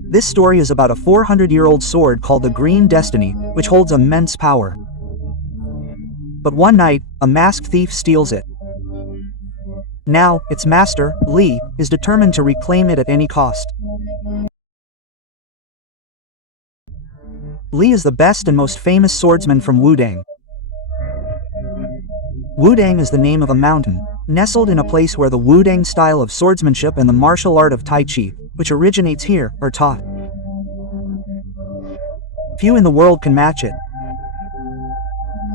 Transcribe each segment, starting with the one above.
This story is about a 400-year-old sword called the Green Destiny, which holds immense power. But one night, a masked thief steals it. Now, its master, Li, is determined to reclaim it at any cost. Li is the best and most famous swordsman from Wudang. Wudang is the name of a mountain, nestled in a place where the Wudang style of swordsmanship and the martial art of Tai Chi, which originates here, are taught. Few in the world can match it.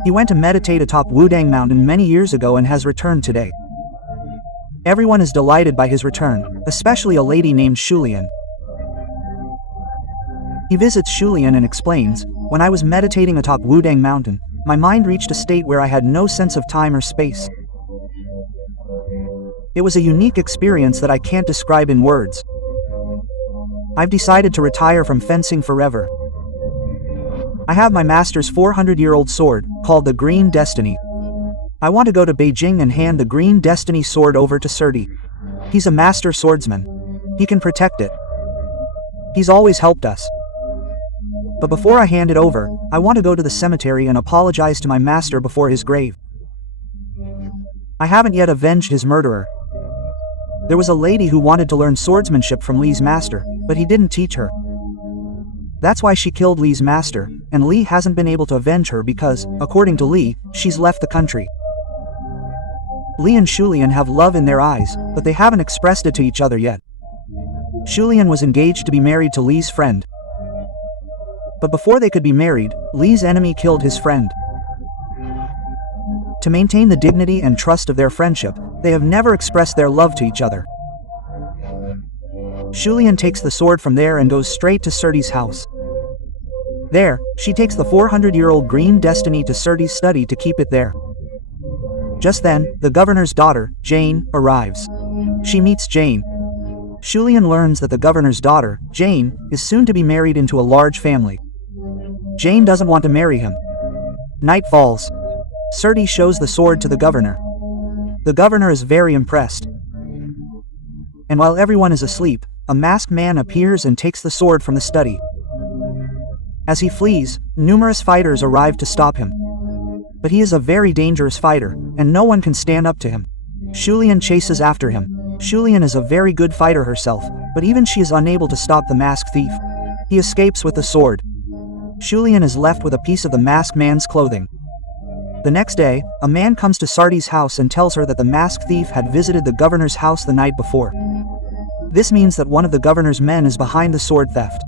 He went to meditate atop Wudang Mountain many years ago and has returned today. Everyone is delighted by his return, especially a lady named Shu Lien. He visits Shu Lien and explains, "When I was meditating atop Wudang Mountain, my mind reached a state where I had no sense of time or space. It was a unique experience that I can't describe in words. I've decided to retire from fencing forever. I have my master's 400-year-old sword, called the Green Destiny. I want to go to Beijing and hand the Green Destiny sword over to Serdi. He's a master swordsman. He can protect it. He's always helped us. But before I hand it over, I want to go to the cemetery and apologize to my master before his grave. I haven't yet avenged his murderer. There was a lady who wanted to learn swordsmanship from Li's master, but he didn't teach her. That's why she killed Li's master, and Li hasn't been able to avenge her because, according to Li, she's left the country. Li and Shu Lien have love in their eyes, but they haven't expressed it to each other yet. Shu Lien was engaged to be married to Li's friend. But before they could be married, Li's enemy killed his friend. To maintain the dignity and trust of their friendship, they have never expressed their love to each other. Shu Lien takes the sword from there and goes straight to Serdi's house. There, she takes the 400-year-old Green Destiny to Serdi's study to keep it there. Just then, the governor's daughter, Jane, arrives. She meets Jane. Shu Lien learns that the governor's daughter, Jane, is soon to be married into a large family. Jane doesn't want to marry him. Night falls. Serdi shows the sword to the governor. The governor is very impressed. And while everyone is asleep, a masked man appears and takes the sword from the study. As he flees, numerous fighters arrive to stop him. But he is a very dangerous fighter, and no one can stand up to him. Shu Lien chases after him. Shu Lien is a very good fighter herself, but even she is unable to stop the masked thief. He escapes with the sword. Shu Lien is left with a piece of the masked man's clothing. The next day, a man comes to Serdi's house and tells her that the masked thief had visited the governor's house the night before. This means that one of the governor's men is behind the sword theft.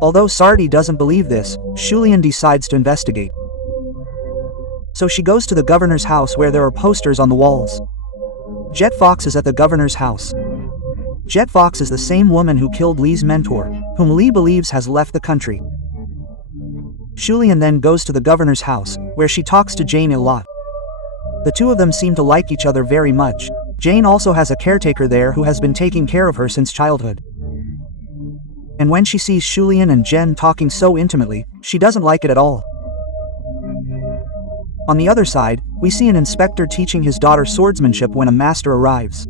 Although Serdi doesn't believe this, Shu Lien decides to investigate. So she goes to the governor's house where there are posters on the walls. Jet Fox is at the governor's house. Jet Fox is the same woman who killed Li's mentor, whom Li believes has left the country. Shu Lien then goes to the governor's house, where she talks to Jane a lot. The two of them seem to like each other very much. Jane also has a caretaker there who has been taking care of her since childhood. And when she sees Shu Lien and Jen talking so intimately, she doesn't like it at all. On the other side, we see an inspector teaching his daughter swordsmanship when a master arrives.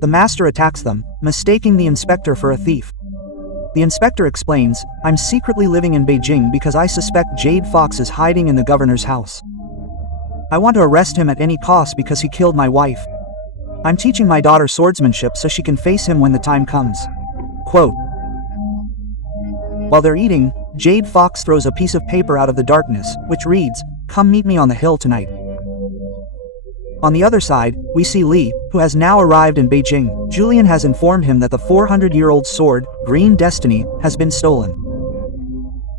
The master attacks them, mistaking the inspector for a thief. The inspector explains, "I'm secretly living in Beijing because I suspect Jade Fox is hiding in the governor's house. I want to arrest him at any cost because he killed my wife. I'm teaching my daughter swordsmanship so she can face him when the time comes." Quote. While they're eating, Jade Fox throws a piece of paper out of the darkness, which reads, "Come meet me on the hill tonight." On the other side, we see Li, who has now arrived in Beijing. Julian has informed him that the 400-year-old sword, Green Destiny, has been stolen.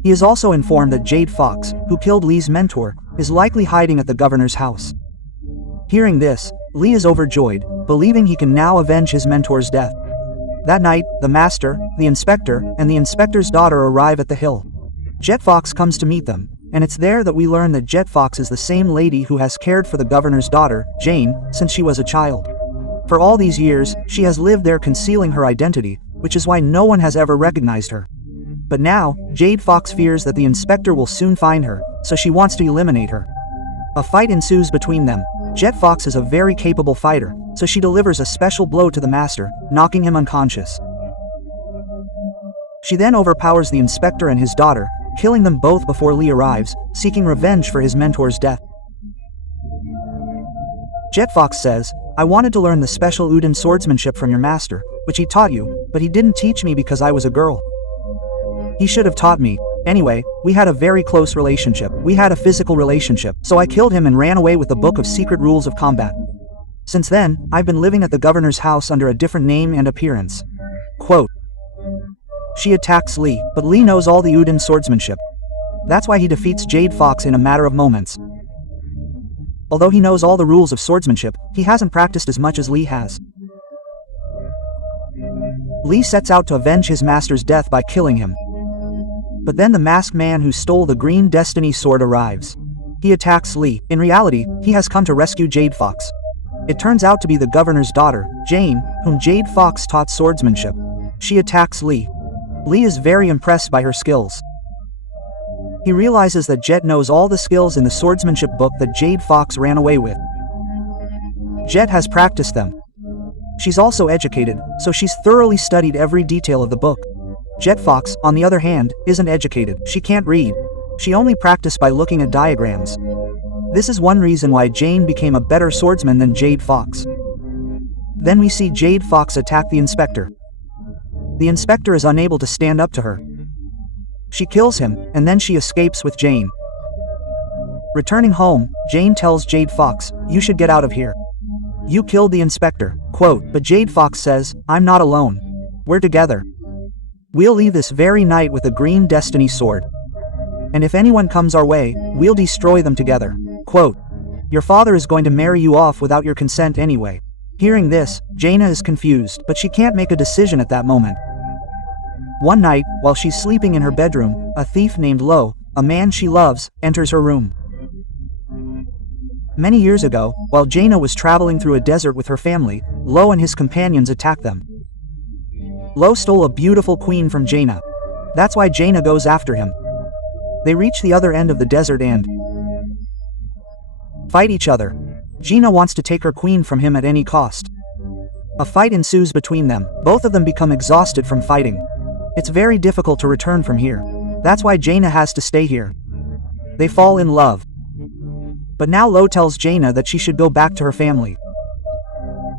He is also informed that Jade Fox, who killed Li's mentor, is likely hiding at the governor's house. Hearing this, Li is overjoyed, believing he can now avenge his mentor's death. That night, the master, the inspector, and the inspector's daughter arrive at the hill. Jet Fox comes to meet them, and it's there that we learn that Jet Fox is the same lady who has cared for the governor's daughter, Jane, since she was a child. For all these years, she has lived there concealing her identity, which is why no one has ever recognized her. But now, Jade Fox fears that the inspector will soon find her, so she wants to eliminate her. A fight ensues between them. Jet Fox is a very capable fighter, so she delivers a special blow to the master, knocking him unconscious. She then overpowers the inspector and his daughter, killing them both before Li arrives, seeking revenge for his mentor's death. Jet Fox says, "I wanted to learn the special Uden swordsmanship from your master, which he taught you, but he didn't teach me because I was a girl. He should have taught me. Anyway, we had a very close relationship. We had a physical relationship, so I killed him and ran away with the book of secret rules of combat. Since then, I've been living at the governor's house under a different name and appearance." Quote. She attacks Li, but Li knows all the Uden swordsmanship. That's why he defeats Jade Fox in a matter of moments. Although he knows all the rules of swordsmanship, he hasn't practiced as much as Li has. Li sets out to avenge his master's death by killing him. But then the masked man who stole the green destiny sword arrives. He attacks Li. In reality, he has come to rescue Jade Fox. It turns out to be the governor's daughter, Jane, whom Jade Fox taught swordsmanship. She attacks Li. Li is very impressed by her skills. He realizes that Jet knows all the skills in the swordsmanship book that Jade Fox ran away with. Jet has practiced them. She's also educated, so she's thoroughly studied every detail of the book. Jet Fox, on the other hand, isn't educated. She can't read. She only practiced by looking at diagrams. This is one reason why Jane became a better swordsman than Jade Fox. Then we see Jade Fox attack the inspector. The inspector is unable to stand up to her. She kills him, and then she escapes with Jane. Returning home, Jane tells Jade Fox, "You should get out of here. You killed the inspector." Quote, but Jade Fox says, "I'm not alone. We're together. We'll leave this very night with a green destiny sword. And if anyone comes our way, we'll destroy them together." Quote, "Your father is going to marry you off without your consent anyway." Hearing this, Jaina is confused, but she can't make a decision at that moment. One night, while she's sleeping in her bedroom, a thief named Lo, a man she loves, enters her room. Many years ago, while Jaina was traveling through a desert with her family, Lo and his companions attacked them. Lo stole a beautiful queen from Jaina. That's why Jaina goes after him. They reach the other end of the desert and fight each other. Jaina wants to take her queen from him at any cost. A fight ensues between them. Both of them become exhausted from fighting. It's very difficult to return from here. That's why Jaina has to stay here. They fall in love. But now Lo tells Jaina that she should go back to her family.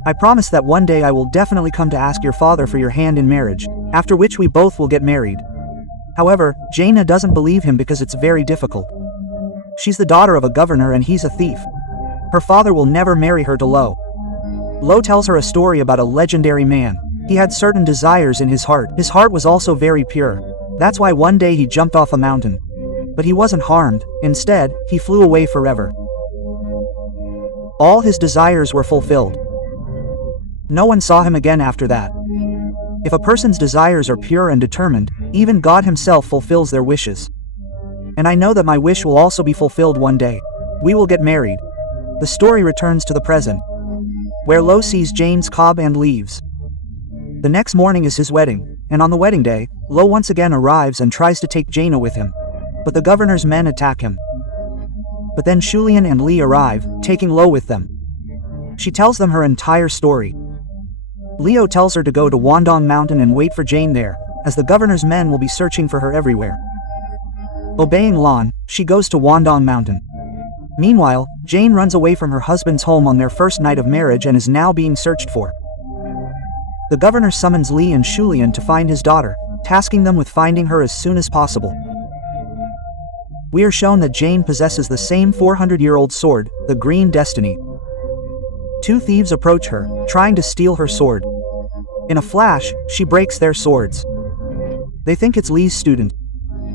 "I promise that one day I will definitely come to ask your father for your hand in marriage, after which we both will get married." However, Jaina doesn't believe him because it's very difficult. She's the daughter of a governor and he's a thief. Her father will never marry her to Lo. Lo tells her a story about a legendary man. He had certain desires in his heart. His heart was also very pure. That's why one day he jumped off a mountain. But he wasn't harmed. Instead, he flew away forever. All his desires were fulfilled. No one saw him again after that. If a person's desires are pure and determined, even God himself fulfills their wishes. And I know that my wish will also be fulfilled one day. We will get married. The story returns to the present, where Lo sees Jane's cob and leaves. The next morning is his wedding, and on the wedding day, Lo once again arrives and tries to take Jaina with him. But the governor's men attack him. But then Shu Lien and Li arrive, taking Lo with them. She tells them her entire story. Leo tells her to go to Wandong Mountain and wait for Jane there, as the governor's men will be searching for her everywhere. Obeying Lan, she goes to Wandong Mountain. Meanwhile, Jane runs away from her husband's home on their first night of marriage and is now being searched for. The governor summons Li and Shu Lien to find his daughter, tasking them with finding her as soon as possible. We are shown that Jane possesses the same 400-year-old sword, the Green Destiny. Two thieves approach her, trying to steal her sword. In a flash, she breaks their swords. They think it's Li's student.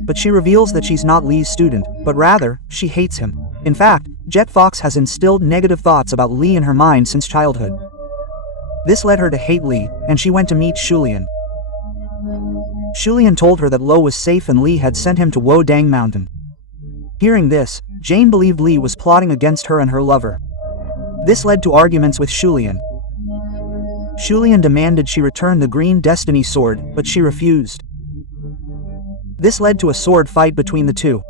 But she reveals that she's not Li's student, but rather, she hates him. In fact, Jet Fox has instilled negative thoughts about Li in her mind since childhood. This led her to hate Li, and she went to meet Shu Lien. Shu Lien told her that Lo was safe and Li had sent him to Wodang Mountain. Hearing this, Jane believed Li was plotting against her and her lover. This led to arguments with Shu Lien. Shu Lien demanded she return the Green Destiny sword, but she refused. This led to a sword fight between the two.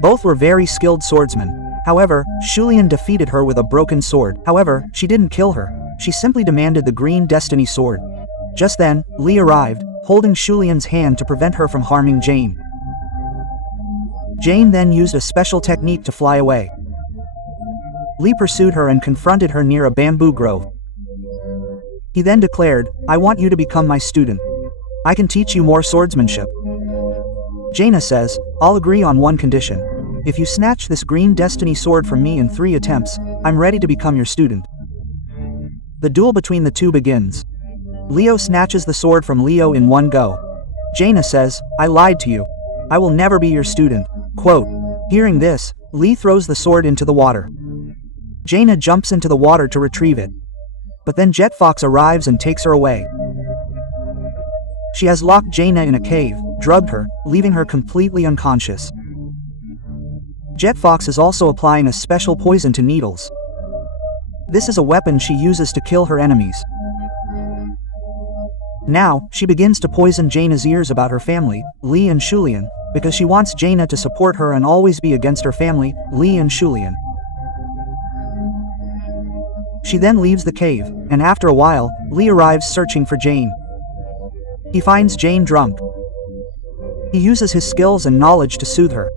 Both were very skilled swordsmen. However, Shu Lien defeated her with a broken sword. However, she didn't kill her. She simply demanded the Green Destiny sword. Just then, Li arrived, holding Shu Lien's hand to prevent her from harming Jane. Jane then used a special technique to fly away. Li pursued her and confronted her near a bamboo grove. He then declared, "I want you to become my student. I can teach you more swordsmanship." Jaina says, "I'll agree on one condition. If you snatch this green destiny sword from me in 3 attempts, I'm ready to become your student." The duel between the two begins. Leo snatches the sword from Leo in one go. Jaina says, "I lied to you. I will never be your student." Quote. Hearing this, Li throws the sword into the water. Jaina jumps into the water to retrieve it. But then Jet Fox arrives and takes her away. She has locked Jaina in a cave, drugged her, leaving her completely unconscious. Jet Fox is also applying a special poison to needles. This is a weapon she uses to kill her enemies. Now, she begins to poison Jaina's ears about her family, Li and Shu Lien, because she wants Jaina to support her and always be against her family, Li and Shu Lien. She then leaves the cave, and after a while, Li arrives searching for Jane. He finds Jane drunk. He uses his skills and knowledge to soothe her.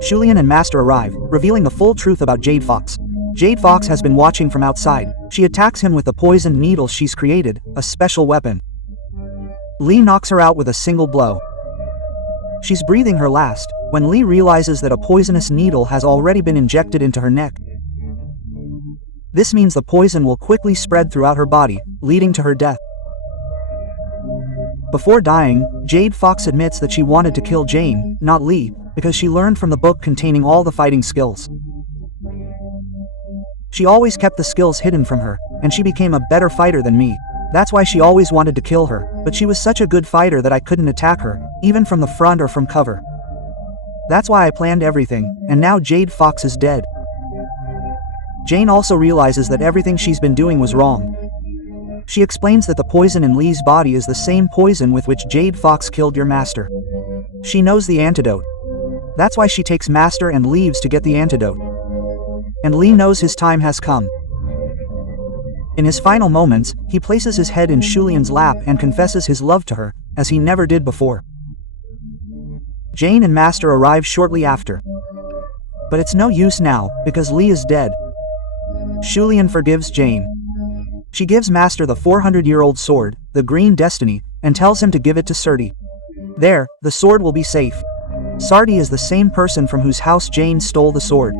Shu Lien and Master arrive, revealing the full truth about Jade Fox. Jade Fox has been watching from outside. She attacks him with the poisoned needle she's created, a special weapon. Li knocks her out with a single blow. She's breathing her last, when Li realizes that a poisonous needle has already been injected into her neck. This means the poison will quickly spread throughout her body, leading to her death. Before dying, Jade Fox admits that she wanted to kill Jane, not Li, because she learned from the book containing all the fighting skills. She always kept the skills hidden from her, and she became a better fighter than me. That's why she always wanted to kill her, but she was such a good fighter that I couldn't attack her, even from the front or from cover. That's why I planned everything, and now Jade Fox is dead. Jane also realizes that everything she's been doing was wrong. She explains that the poison in Li's body is the same poison with which Jade Fox killed your master. She knows the antidote. That's why she takes Master and leaves to get the antidote. And Li knows his time has come. In his final moments, he places his head in Shu Lien's lap and confesses his love to her, as he never did before. Jane and Master arrive shortly after. But it's no use now, because Li is dead. Shu Lien forgives Jane. She gives Master the 400-year-old sword, the Green Destiny, and tells him to give it to Surti. There, the sword will be safe. Sarti is the same person from whose house Jane stole the sword.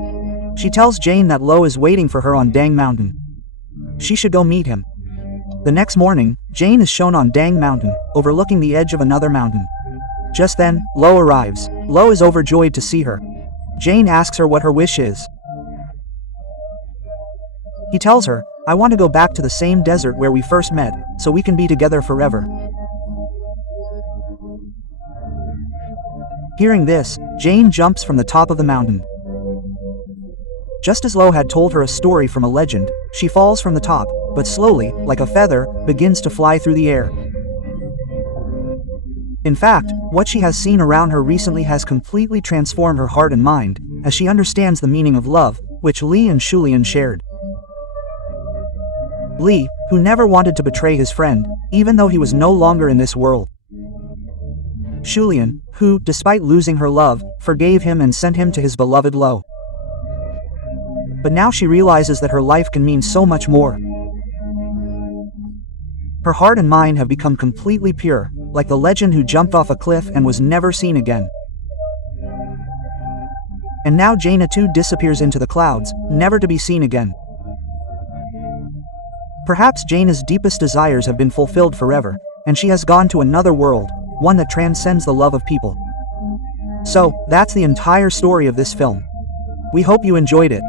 She tells Jane that Lo is waiting for her on Dang Mountain. She should go meet him. The next morning, Jane is shown on Dang Mountain, overlooking the edge of another mountain. Just then, Lo arrives. Lo is overjoyed to see her. Jane asks her what her wish is. He tells her, "I want to go back to the same desert where we first met, so we can be together forever." Hearing this, Jane jumps from the top of the mountain. Just as Lo had told her a story from a legend, she falls from the top, but slowly, like a feather, begins to fly through the air. In fact, what she has seen around her recently has completely transformed her heart and mind, as she understands the meaning of love, which Li and Shu Lien shared. Li, who never wanted to betray his friend, even though he was no longer in this world. Shu Lien, who, despite losing her love, forgave him and sent him to his beloved Lo. But now she realizes that her life can mean so much more. Her heart and mind have become completely pure, like the legend who jumped off a cliff and was never seen again. And now Jaina too disappears into the clouds, never to be seen again. Perhaps Jaina's deepest desires have been fulfilled forever, and she has gone to another world, one that transcends the love of people. So, that's the entire story of this film. We hope you enjoyed it.